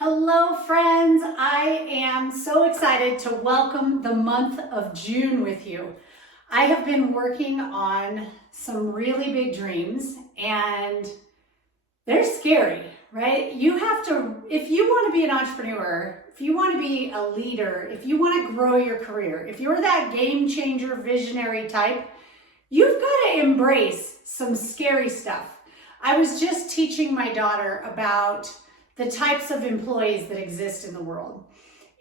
Hello, friends. I am so excited to welcome the month of June with you. I have been working on some really big dreams and they're scary, right? You have to, if you want to be an entrepreneur, if you want to be a leader, if you want to grow your career, if you're that game changer, visionary type, you've got to embrace some scary stuff. I was just teaching my daughter about the types of employees that exist in the world.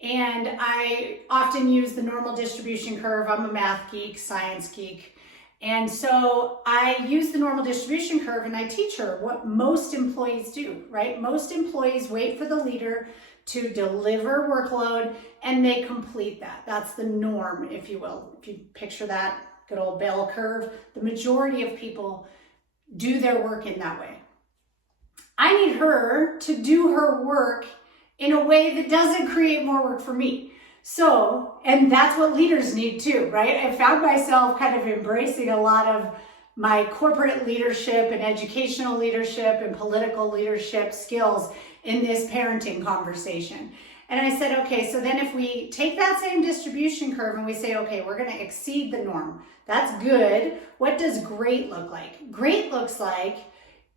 And I often use the normal distribution curve. I'm a math geek, science geek. And so I use the normal distribution curve and I teach her what most employees do, right? Most employees wait for the leader to deliver workload and they complete that. That's the norm, if you will. If you picture that good old bell curve, the majority of people do their work in that way. I need her to do her work in a way that doesn't create more work for me. So, and that's what leaders need too, right? I found myself kind of embracing a lot of my corporate leadership and educational leadership and political leadership skills in this parenting conversation. And I said, okay, so then if we take that same distribution curve and we say, okay, we're going to exceed the norm. That's good. What does great look like? Great looks like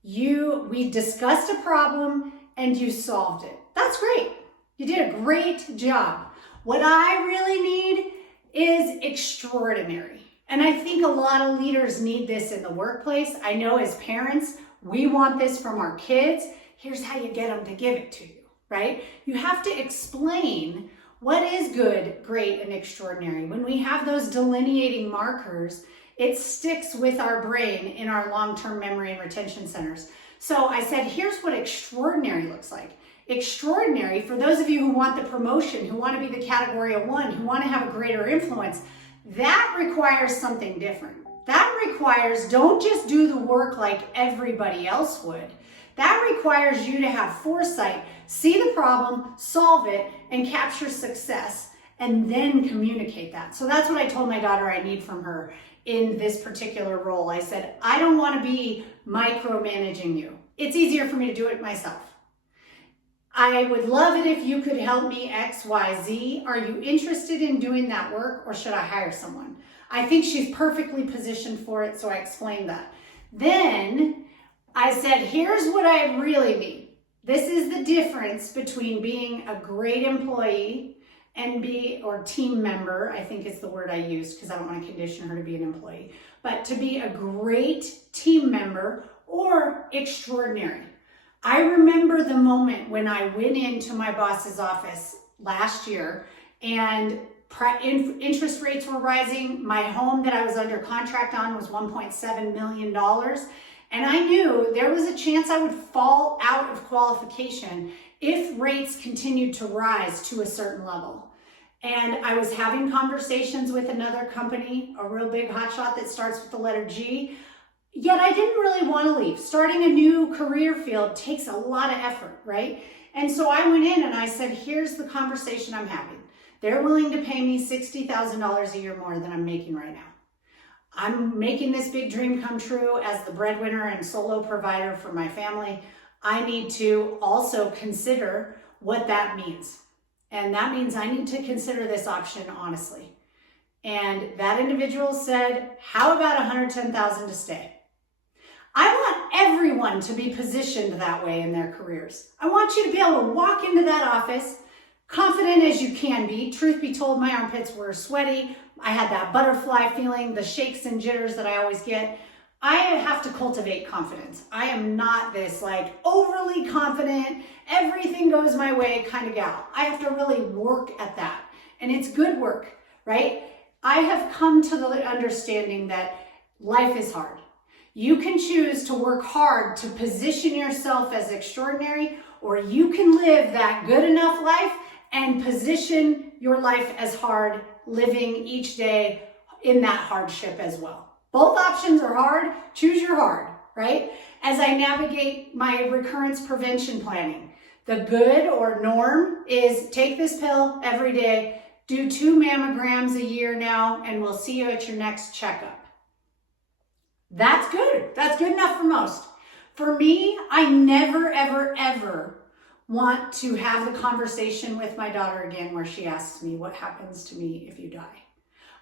we discussed a problem and you solved it. That's great. You did a great job. What I really need is extraordinary. And I think a lot of leaders need this in the workplace. I know as parents, we want this from our kids. Here's how you get them to give it to you, right? You have to explain what is good, great, and extraordinary. When we have those delineating markers, it sticks with our brain in our long-term memory and retention centers. So I said, here's what extraordinary looks like. Extraordinary, for those of you who want the promotion, who want to be the category of one, who want to have a greater influence, that requires something different. That requires, don't just do the work like everybody else would. That requires you to have foresight, see the problem, solve it, and capture success, and then communicate that. So that's what I told my daughter I need from her in this particular role. I said, I don't want to be micromanaging you. It's easier for me to do it myself. I would love it if you could help me X, Y, Z. Are you interested in doing that work or should I hire someone? I think she's perfectly positioned for it, so I explained that. Then I said, here's what I really need. This is the difference between being a great employee and or team member, I think is the word I used because I don't want to condition her to be an employee, but to be a great team member or extraordinary. I remember the moment when I went into my boss's office last year and interest rates were rising. My home that I was under contract on was $1.7 million. And I knew there was a chance I would fall out of qualification if rates continued to rise to a certain level. And I was having conversations with another company, a real big hotshot that starts with the letter G, yet I didn't really want to leave. Starting a new career field takes a lot of effort, right? And so I went in and I said, here's the conversation I'm having. They're willing to pay me $60,000 a year more than I'm making right now. I'm making this big dream come true as the breadwinner and solo provider for my family. I need to also consider what that means. And that means I need to consider this option honestly. And that individual said, how about $110,000 to stay? I want everyone to be positioned that way in their careers. I want you to be able to walk into that office, confident as you can be. Truth be told, my armpits were sweaty. I had that butterfly feeling, the shakes and jitters that I always get. I have to cultivate confidence. I am not this like overly confident, everything goes my way kind of gal. I have to really work at that. And it's good work, right? I have come to the understanding that life is hard. You can choose to work hard to position yourself as extraordinary, or you can live that good enough life and position your life as hard, living each day in that hardship as well. Both options are hard. Choose your hard, right? As I navigate my recurrence prevention planning, the good or norm is take this pill every day, do 2 mammograms a year now, and we'll see you at your next checkup. That's good. That's good enough for most. For me, I never, ever, ever want to have the conversation with my daughter again where she asks me, what happens to me if you die?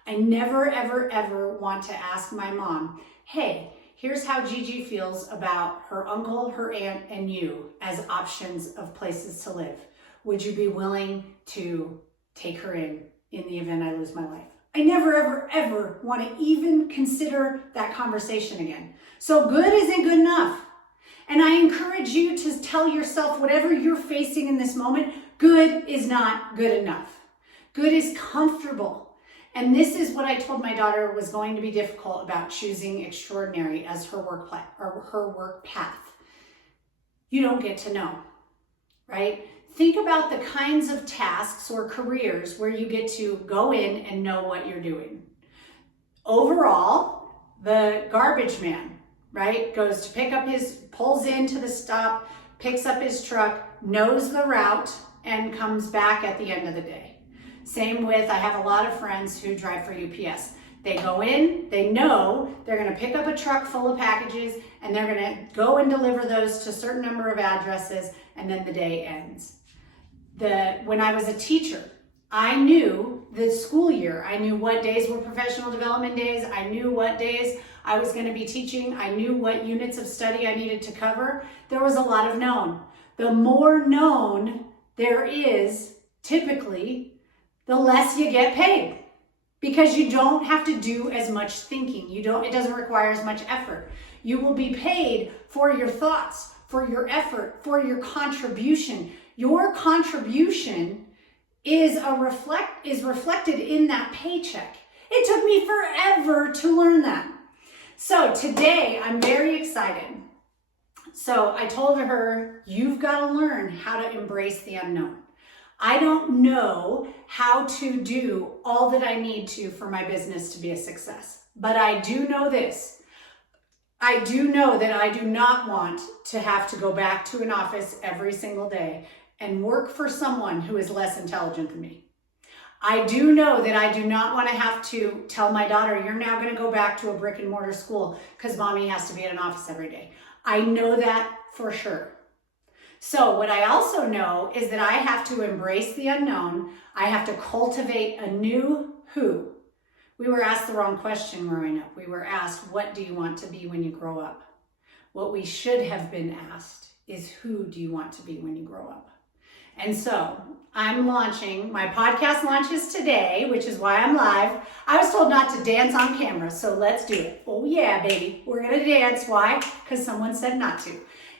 I never, ever, ever want to ask my mom, hey, here's how Gigi feels about her uncle, her aunt, and you as options of places to live. Would you be willing to take her in the event I lose my life? I never, ever, ever want to even consider that conversation again. So good isn't good enough. And I encourage you to tell yourself whatever you're facing in this moment, good is not good enough. Good is comfortable. And this is what I told my daughter was going to be difficult about choosing extraordinary as her work path. You don't get to know, right? Think about the kinds of tasks or careers where you get to go in and know what you're doing. Overall, the garbage man, right, goes to pulls into the stop, picks up his truck, knows the route, and comes back at the end of the day. Same with, I have a lot of friends who drive for UPS. They go in, they know they're gonna pick up a truck full of packages and they're gonna go and deliver those to a certain number of addresses, and then the day ends. When I was a teacher, I knew the school year. I knew what days were professional development days. I knew what days I was gonna be teaching. I knew what units of study I needed to cover. There was a lot of known. The more known there is, typically, the less you get paid, because you don't have to do as much thinking. It doesn't require as much effort. You will be paid for your thoughts, for your effort, for your contribution. Your contribution is reflected in that paycheck. It took me forever to learn that. So today I'm very excited. So I told her, you've got to learn how to embrace the unknown. I don't know how to do all that I need to for my business to be a success, but I do know this. I do know that I do not want to have to go back to an office every single day and work for someone who is less intelligent than me. I do know that I do not want to have to tell my daughter, you're now going to go back to a brick and mortar school because mommy has to be at an office every day. I know that for sure. So what I also know is that I have to embrace the unknown. I have to cultivate a new who. We were asked the wrong question growing up. We were asked, what do you want to be when you grow up? What we should have been asked is, who do you want to be when you grow up? And so I'm launching, my podcast launches today, which is why I'm live. I was told not to dance on camera, so let's do it. Oh yeah, baby, we're gonna dance. Why? Because someone said not to.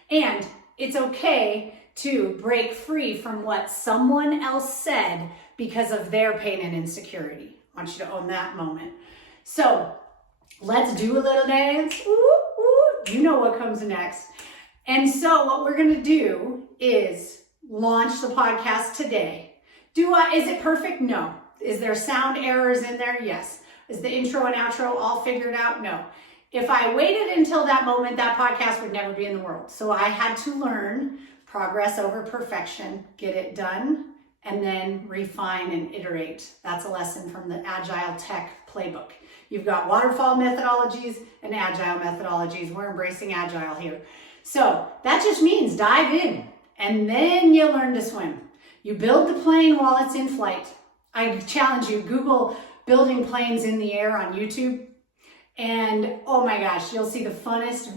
And it's okay to break free from what someone else said because of their pain and insecurity. I want you to own that moment. So let's do a little dance. Ooh, ooh. You know what comes next. And so what we're gonna do is launch the podcast today. Is it perfect? No. Is there sound errors in there? Yes. Is the intro and outro all figured out? No. If I waited until that moment, that podcast would never be in the world. So I had to learn progress over perfection, get it done, and then refine and iterate. That's a lesson from the Agile Tech playbook. You've got waterfall methodologies and agile methodologies. We're embracing agile here. So that just means dive in, and then you learn to swim. You build the plane while it's in flight. I challenge you, Google building planes in the air on YouTube. And oh my gosh, you'll see the most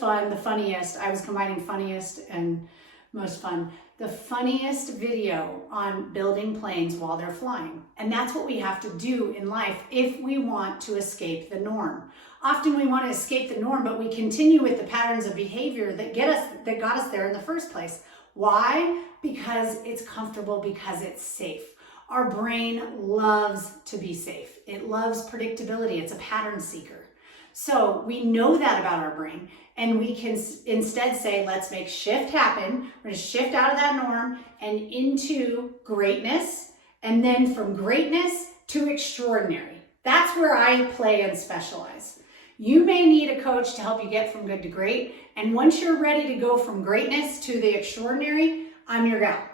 fun, the funniest. I was combining funniest and most fun. The funniest video on building planes while they're flying. And that's what we have to do in life if we want to escape the norm. Often we want to escape the norm, but we continue with the patterns of behavior that got us there in the first place. Why? Because it's comfortable, because it's safe. Our brain loves to be safe. It loves predictability. It's a pattern seeker. So we know that about our brain, and we can instead say, let's make shift happen. We're going to shift out of that norm and into greatness, and then from greatness to extraordinary. That's where I play and specialize. You may need a coach to help you get from good to great, and once you're ready to go from greatness to the extraordinary, I'm your gal.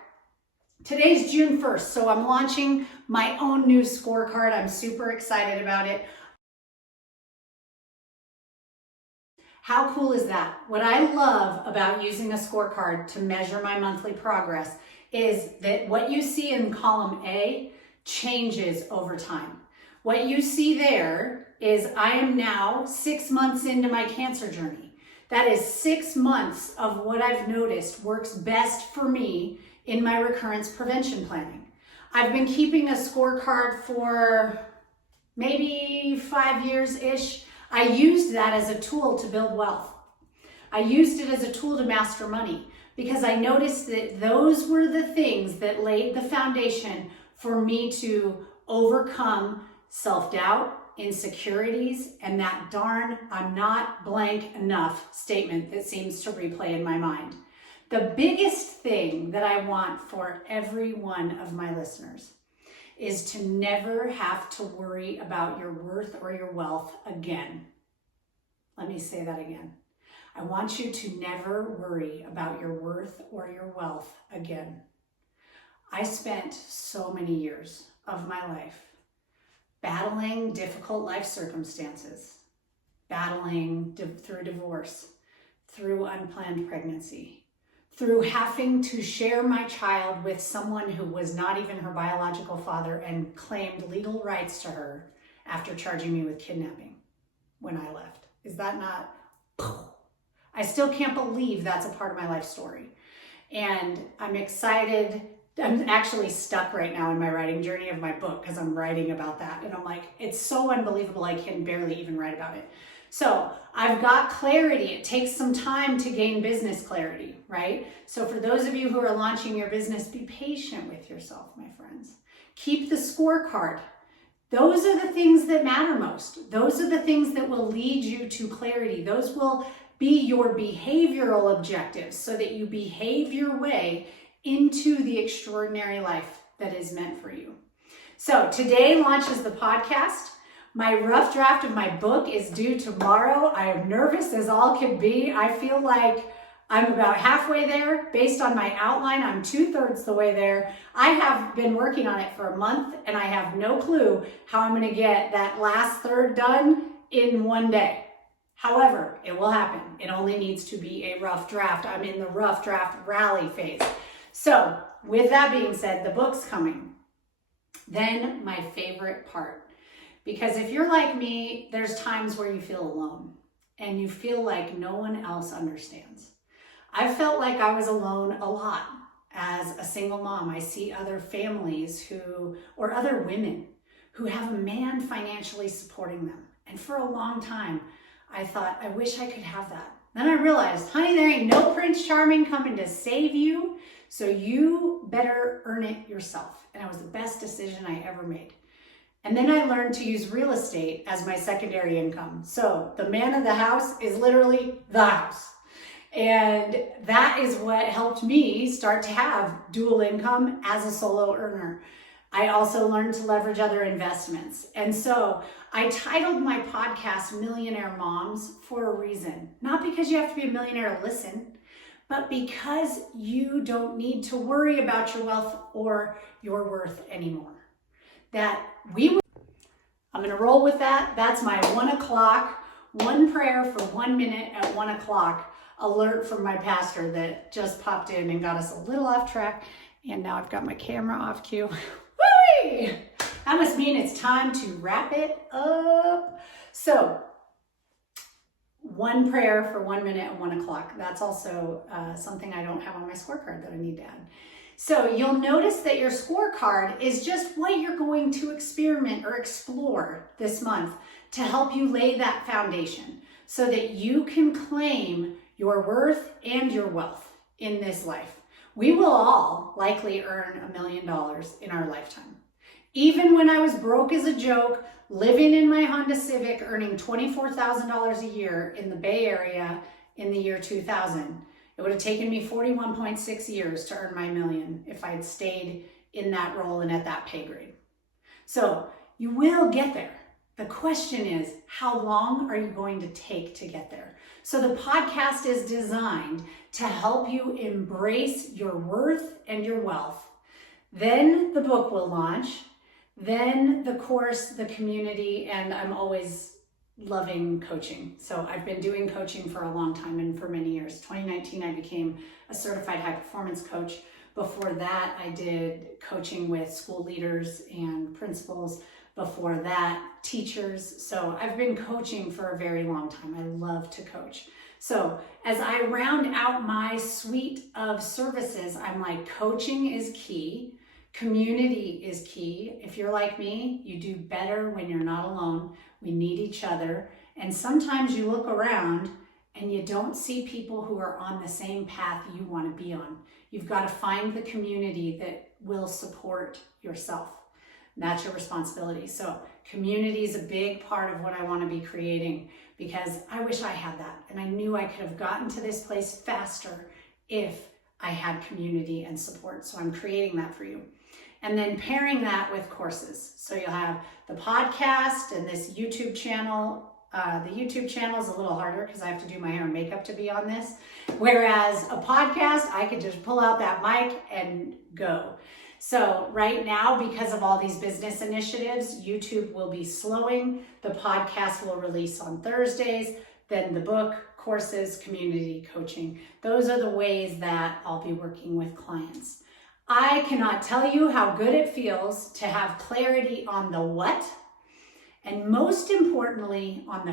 Today's June 1st, so I'm launching my own new scorecard. I'm super excited about it. How cool is that? What I love about using a scorecard to measure my monthly progress is that what you see in column A changes over time. What you see there is I am now 6 months into my cancer journey. That is 6 months of what I've noticed works best for me in my recurrence prevention planning. I've been keeping a scorecard for maybe 5 years-ish. I used that as a tool to build wealth. I used it as a tool to master money because I noticed that those were the things that laid the foundation for me to overcome self-doubt, insecurities, and that darn "I'm not blank enough" statement that seems to replay in my mind. The biggest thing that I want for every one of my listeners is to never have to worry about your worth or your wealth again. Let me say that again. I want you to never worry about your worth or your wealth again. I spent so many years of my life battling difficult life circumstances, battling through divorce, through unplanned pregnancy, through having to share my child with someone who was not even her biological father and claimed legal rights to her after charging me with kidnapping when I left. Is that not? I still can't believe that's a part of my life story. And I'm excited. I'm actually stuck right now in my writing journey of my book because I'm writing about that. And I'm like, it's so unbelievable I can barely even write about it. So I've got clarity. It takes some time to gain business clarity, right? So for those of you who are launching your business, be patient with yourself, my friends. Keep the scorecard. Those are the things that matter most. Those are the things that will lead you to clarity. Those will be your behavioral objectives so that you behave your way into the extraordinary life that is meant for you. So today launches the podcast. My rough draft of my book is due tomorrow. I am nervous as all can be. I feel like I'm about halfway there. Based on my outline, I'm 2/3 the way there. I have been working on it for a month and I have no clue how I'm going to get that last third done in one day. However, it will happen. It only needs to be a rough draft. I'm in the rough draft rally phase. So with that being said, the book's coming. Then my favorite part. Because if you're like me, there's times where you feel alone and you feel like no one else understands. I felt like I was alone a lot as a single mom. I see other families or other women who have a man financially supporting them. And for a long time, I thought, I wish I could have that. Then I realized, honey, there ain't no Prince Charming coming to save you, so you better earn it yourself. And it was the best decision I ever made. And then I learned to use real estate as my secondary income. So the man of the house is literally the house. And that is what helped me start to have dual income as a solo earner. I also learned to leverage other investments. And so I titled my podcast Millionaire Moms for a reason. Not because you have to be a millionaire to listen, but because you don't need to worry about your wealth or your worth anymore. I'm going to roll with that. That's my 1 o'clock, one prayer for 1 minute at 1 o'clock alert from my pastor that just popped in and got us a little off track. And now I've got my camera off cue. Woo-wee! That must mean it's time to wrap it up. So, one prayer for 1 minute at 1 o'clock. That's also something I don't have on my scorecard that I need to add. So you'll notice that your scorecard is just what you're going to experiment or explore this month to help you lay that foundation so that you can claim your worth and your wealth in this life. We will all likely earn $1 million in our lifetime. Even when I was broke as a joke, living in my Honda Civic, earning $24,000 a year in the Bay Area in the year 2000, it would have taken me 41.6 years to earn my million if I had stayed in that role and at that pay grade. So you will get there. The question is, how long are you going to take to get there? So the podcast is designed to help you embrace your worth and your wealth. Then the book will launch. Then the course, the community, and I'm always loving coaching. So I've been doing coaching for a long time and for many years. 2019, I became a certified high performance coach. Before that, I did coaching with school leaders and principals. Before that, teachers. So I've been coaching for a very long time. I love to coach. So as I round out my suite of services, I'm like, coaching is key. Community is key. If you're like me, you do better when you're not alone. We need each other. And sometimes you look around and you don't see people who are on the same path you want to be on. You've got to find the community that will support yourself. That's your responsibility. So community is a big part of what I want to be creating, because I wish I had that. And I knew I could have gotten to this place faster if I had community and support. So I'm creating that for you. And then pairing that with courses. So you'll have the podcast and this YouTube channel. The YouTube channel is a little harder because I have to do my hair and makeup to be on this. Whereas a podcast, I could just pull out that mic and go. So right now, because of all these business initiatives, YouTube will be slowing. The podcast will release on Thursdays, then the book, courses, community coaching. Those are the ways that I'll be working with clients. I cannot tell you how good it feels to have clarity on the what, and most importantly, on the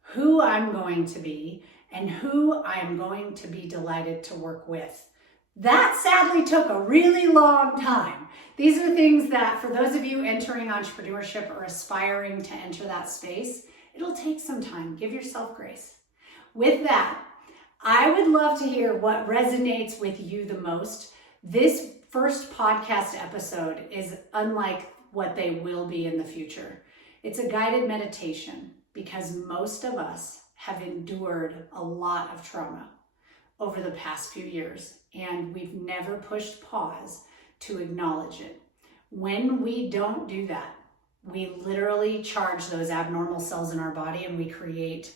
who I'm going to be and who I'm going to be delighted to work with. That sadly took a really long time. These are things that for those of you entering entrepreneurship or aspiring to enter that space, it'll take some time. Give yourself grace. With that, I would love to hear what resonates with you the most. This first podcast episode is unlike what they will be in the future. It's a guided meditation because most of us have endured a lot of trauma over the past few years, and we've never pushed pause to acknowledge it. When we don't do that, we literally charge those abnormal cells in our body and we create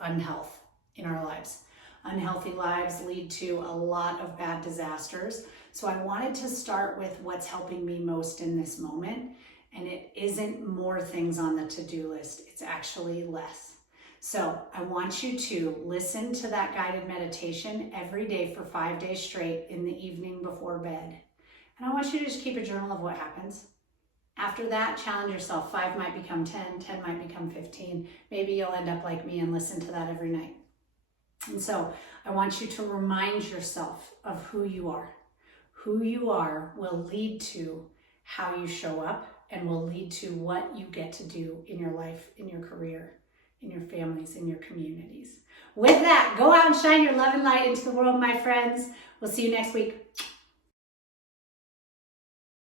unhealth in our lives. Unhealthy lives lead to a lot of bad disasters. So I wanted to start with what's helping me most in this moment. And it isn't more things on the to-do list, it's actually less. So I want you to listen to that guided meditation every day for 5 days straight in the evening before bed. And I want you to just keep a journal of what happens. After that, challenge yourself. 5 might become 10, 10 might become 15. Maybe you'll end up like me and listen to that every night. And so I want you to remind yourself of who you are. Who you are will lead to how you show up and will lead to what you get to do in your life, in your career, in your families, in your communities. With that, go out and shine your love and light into the world, my friends. We'll see you next week.